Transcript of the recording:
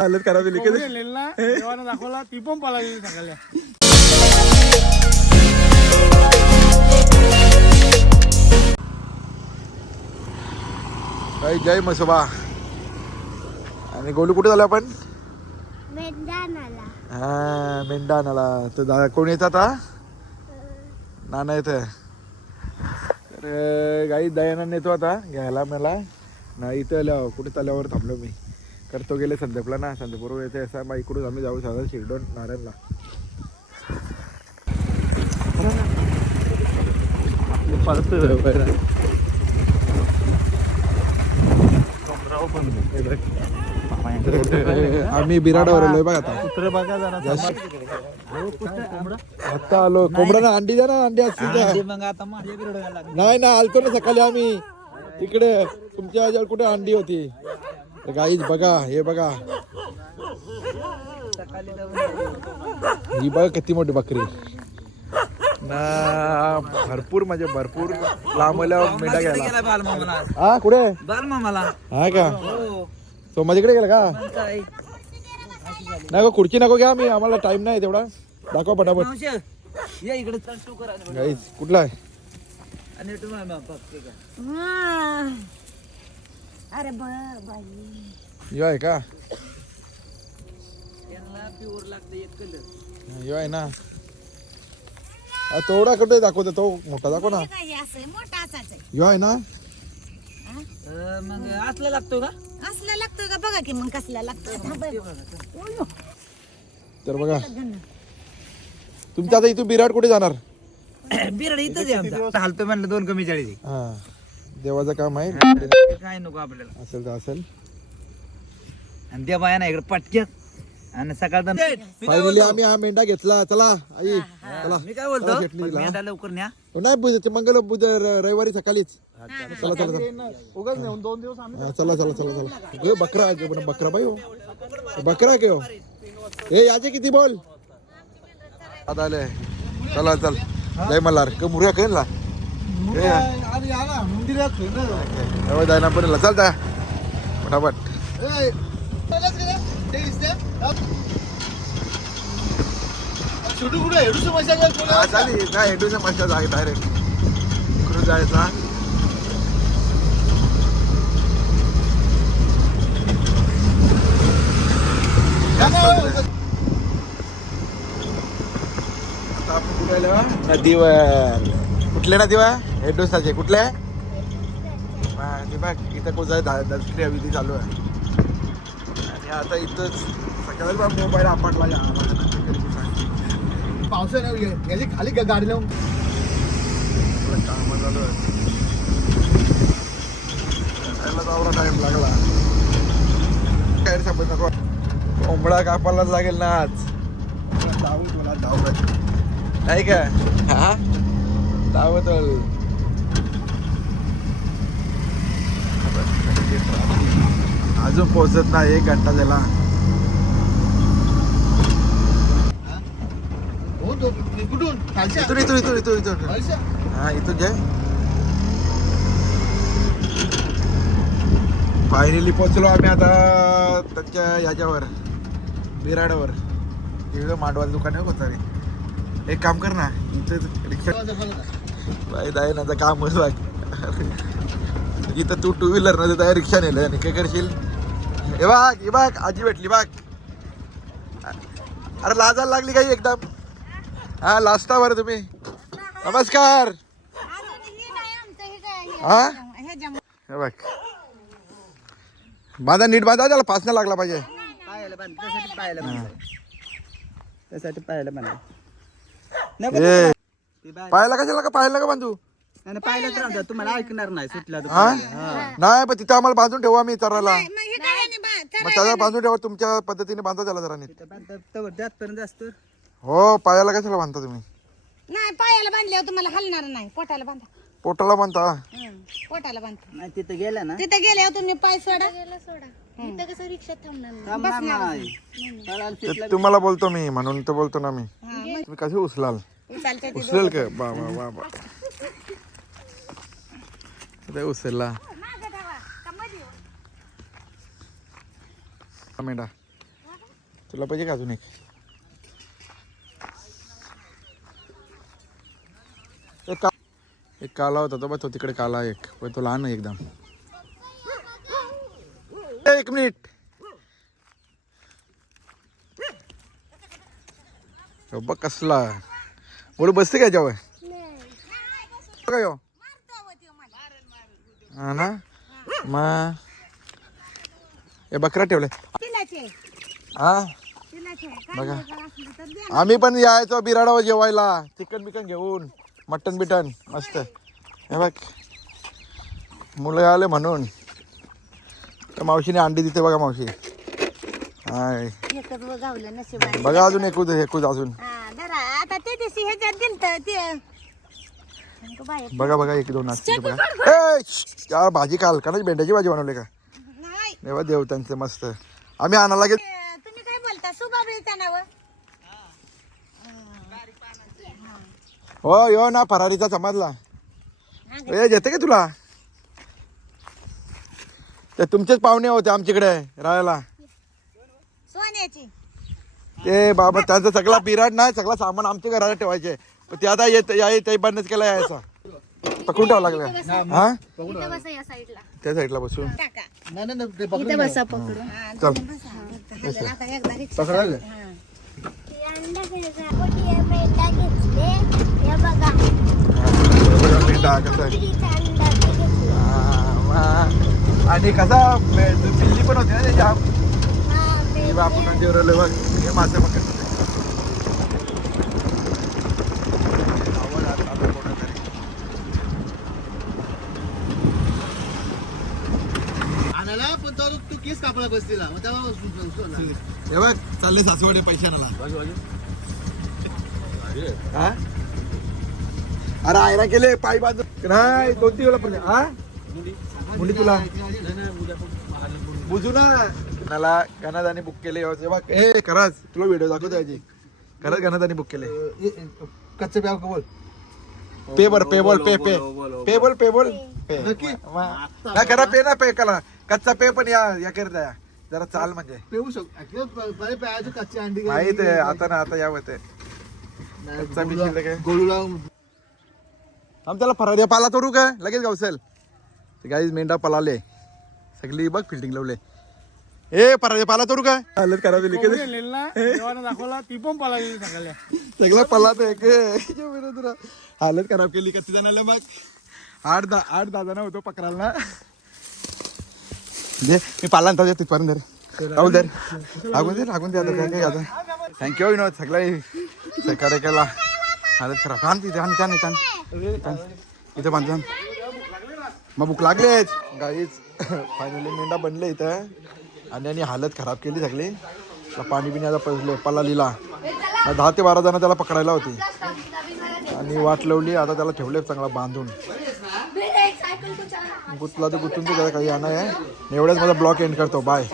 हालत खराब झाली ना देवानं दाखवला ती पण पळाली सकाळी. जय मसोबा. आणि गोलू कुठे झाला आपण? हा मेंढाणाला. तर कोण येत आता? नाना येत. तर गाई दयाना नेतो आता घ्यायला मला ना. इथं आल्या कुठे तल्यावर थांबलो मी. करतो गेले संदीपला ना. संदीपबरोबर येते असा बाईक इकडून आम्ही जाऊ साधा शिरडोन नारायणला. आम्ही बिराडावर आलोय बघ आता. आता आलो. कोंबडा ना अंडी द्या ना. अंडी असतील नाही ना. आलतो ना सकाळी आम्ही तिकडे. तुमच्या ह्याच्यावर कुठे अंडी होती. गाईच बघा. हे बघा ही बघा किती मोठी बकरी ना. भरपूर म्हणजे भरपूर लांबल्या मेंढा घ्यायला. हा कुठे हा का? तो माझ्याकडे गेला का? नाही खुर्ची नको घ्या. मी आम्हाला टाइम नाही तेवढा. दाखवा पटापट. गाईज कुठला आहे? यो आहे का? यो आहे ना. तेवढा कुठे दाखवतो? तो मोठा दाखव ना. यो आहे ना. मग असला लागतो का? असला लागतो का बघा की. मग कसला लागतो? तर बघा तुमच्या आता इथून बिराड कुठे जाणार? बिराड इथंच आहे. हालतो म्हणलं 2 कमी 40. हा देवाचं काम आहे. काय नको आपल्याला. असेल तर असेल. आणि त्या बाया ना इकडे पटक्यात. आणि सकाळ फायनली आम्ही हा मेंढा घेतला. चला आई चला. मी काय बोलतो मेंढा लवकर न्या. नाही मंगल बुध रविवारी सकाळीच. चला चला उगाच नेऊन 2 दिवस आम्ही. चला चला चला चला. हे बकरा बकरा बाई हो. बकरा के हो. हे याचे किती बोल आता आले. चला चल. जय मल्हार मुर्गा केल ना. मंदिरात जायना पण चालता फटाफट. चालेल काय हेडूच्या मस्त जागे डायरेक्ट इकडून जायचा. आता आपण कुठे नदीवर. कुठल्या नदीवर? हेडूसाचे कुठले? बघ इथं कोण दसरी विधी चालू आहे. आणि आता इथंच सकाळी मोबाईल आपटला. पावसा नाही खाली गाडी लावून काम झालं. जायला टाइम लागला. काय समज नको. कोंबडा कापायलाच लागेल ना आज. नाही का? हा दावत अजून पोहोचत नाही. 1 घंटा झाला. इथून इथून इथून इथून इथून हा इथून जाय. फायनली पोहोचलो आम्ही आता त्यांच्या ह्याच्यावर बिराडावर. तिकडं मांडवाचं दुकान आहे कोणता रे. एक काम कर ना इथं रिक्षा बाई दायनाचं काम इथं तू 2 व्हीलर न देता रिक्षा नेलं आणि काय करशील? हे बघ आजी भेटली बघ. अरे लाजायला लागली काही एकदम. हा लाजता बरं तुम्ही. नमस्कार. हा हे बघ बांधा नीट बांधा. त्याला पास नाही लागला पाहिजे. पायाला कशाला का? पायाला का बांधू? पाहिलं तर तुम्हाला ऐकणार नाही सुटला. नाही पण तिथं आम्हाला बांधून ठेवा. मी चरायला मग त्याला बांधून ठेवा. तुमच्या पद्धतीने बांधा त्याला जरा नीट. त्यातपर्यंत असतो. हो पायाला कशाला बांधता तुम्ही? नाही पायाला बांधल्यावर तुम्हाला हलणार नाही. पोटाला बांधा. पोटाला बांधता? पोटाला बांधता. नाही तिथं गेला ना. तिथे गेल्यावर तुम्ही पाय सोडा. इथं कसं रिक्षात थांबणार ते तुम्हाला बोलतो मी म्हणून तर बोलतो ना मी. तुम्ही कसे उचलाल? उचलेल का? बा ते उचलला मेंढा. तुला पाहिजे का अजून एक काला होता तो बघ, तो तिकडे काला एक पण तो लहान आहे एकदम. एक मिनिट. बघ कसला बोल बसते का याच्यावर काय हो? हा ना मग हे बकरा ठेवले तिलाचे हा तिलाचे बघा. काय असली तर दे. आम्ही पण यायचो बिराडावर जेवायला चिकन बिकन घेऊन मटन बिटन मस्त. हे बघ मुलं आले म्हणून त्या मावशीने अंडी दिते बघा मावशी. हाय एकच गावलं नशिबाने. बघा अजून एकूच अजून हा जरा आता ते दिवशी ह्याच्यात दिलत ते बाहेर बघा बघा एक दोन असतील बघा. ए यार भाजी काल का नाही भेंड्याची भाजी बनवली का नाही. देवा देव त्यांचं मस्त. आम्ही आणायला गेलो तुम्ही काय बोलता सुबाबळीच्या नावं हो यो ना फरारीचा समजला. ए येते का तुला ते तुमचेच पाहुणे होते आमच्याकडे राहायला सोन्याची ते बाबा त्यांचा सगळा बिराड नाही सगळा सामान आमच्या घराला ठेवायचे पण ते आता येत बंदच केला यायचा. पकडून ठेवा लागला हा इथं बसा या साईडला. त्या साईडला बसून टाका इथं बसा पकडून. चल आता एकदा रिक्षा पकडायला कसं आहे आणि कसा बिल्ली पण होती ना त्याच्या आपण जेवढं बघ हे माझं पकड आणायला पण तू केस कापला बसलेला मग तेव्हा हे बघ चालले सासवडे पैशाला अरे आयरा केले पाय बांधून नाही 2-3 वेळा पण हा मुली तुला बुजू ना मला गणादानी बुक केले बघ हे खरंच तुला व्हिडिओ दाखवतो याची खरंच गणादानी बुक केले. कच्चे प्याव कबोल पे बर पे बोल पे पे पे बोल पे बोल पे ना करा पे ना पे करा कच्चा पे पण या करत जरा चाल म्हणजे पेऊ शकतो प्यायचं कच्ची अंडी माहित आहे आता ना आता यावं ते कच्चा बी शिल्लक आहे. गोळू लावून आम त्याला फराड्या पाला तोरू का लगेच गावसेल ते गाईज मेंढा पलाले सगळी बघ फिल्डिंग लावले. ए पराडे पाला तोरू का हालत करा दिली देवानं दाखवला ती पण पळाली सगळ्या सगळं पलात तुला हालत खराब केली किती जणाला मग 8-10 जण होतो पकडायला ना दे मी पाला ना तिथपर्यंत राहुल दर लागून दे आता काय काय आता थँक्यू विनोद सगळा सहकार्य केला. हालत खराब आण तिथे आण इथं बांध मग भूक लागलेच गाईच फायनली मेंढा बनले इथं आणि हालत खराब केली सगळी. पाणी बिणी आता पल्ला लिहिला 10 ते 12 जण त्याला पकडायला होती आणि वाट लावली. आता त्याला ठेवले चांगला बांधून गुतला तर गुतून त्याला काही आणा आहे. एवढ्याच माझा ब्लॉग एंड करतो. बाय.